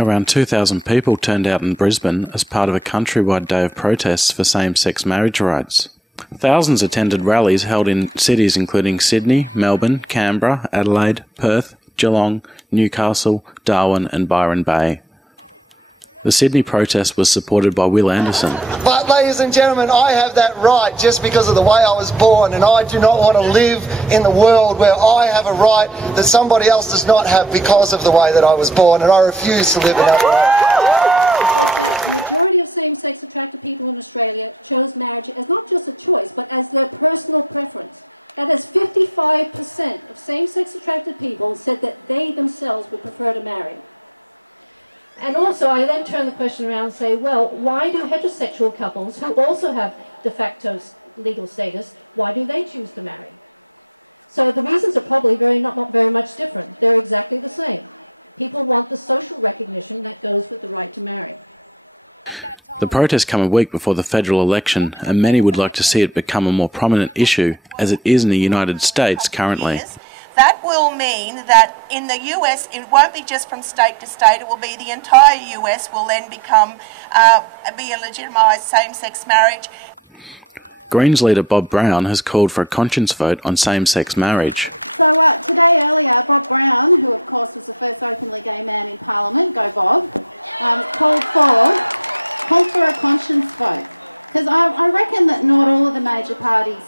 Around 2,000 people turned out in Brisbane as part of a countrywide day of protests for same-sex marriage rights. Thousands attended rallies held in cities including Sydney, Melbourne, Canberra, Adelaide, Perth, Geelong, Newcastle, Darwin and Byron Bay. The Sydney protest was supported by Will Anderson. But ladies and gentlemen, I have that right just because of the way I was born, and I do not want to live in the world where I have a right that somebody else does not have because of the way that I was born, and I refuse to live in that world. The majority of same-sex attracted people in Australia chose marriage as not just a choice, but as their personal preference. That is, 55% of same-sex attracted people said that they themselves would prefer to marry. And also, I then turn the question around and say, well, why do heterosexual couples, who also have de facto legal status, why do they choose to marry? So the reasons are probably not very much different. They're exactly the same. People want the social recognition that goes with the right to marry. The protests come a week before the federal election, and many would like to see it become a more prominent issue, as it is in the United States currently. Greens leader Bob Brown has called for a conscience vote on same-sex marriage. So today earlier, Bob Brown, who of course was the first openly gay man in Parliament, go Bob, called for a conscience vote. Because I reckon that not all of the major parties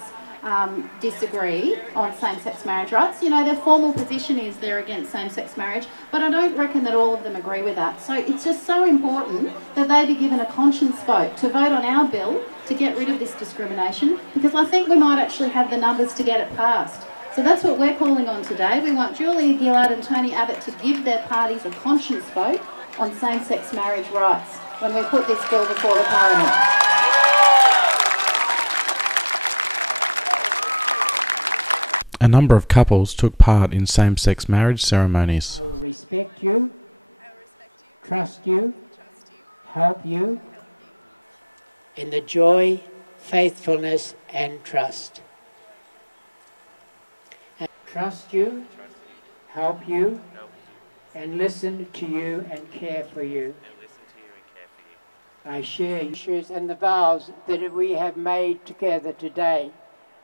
disagree on same-sex marriage rights. You know, their formal position is they're against same-sex marriage, but I don't reckon that all of them agree with that. So it's just so important that they be given a conscience vote to vote on our bill to get rid of this discrimination, because I think we might actually have the numbers to get it passed. So that's what we're calling on today. We want Julia Gillard and Tony Abbott to give their parties a conscience vote on same-sex marriage rights when we put this bill before the Parliament. A number of couples took part in same-sex marriage ceremonies. I will respect you, trust you, help you in the joy, faithfulness and trust. And trust you, help you, and listen to you and care for you. I share issues and the vows that we have made together today.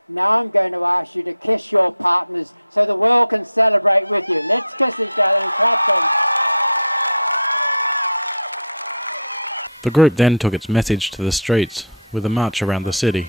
Now I'm going to ask you to kiss your partners so the world can celebrate with you. Let's kiss each other and clap them. The group then took its message to the streets with a march around the city.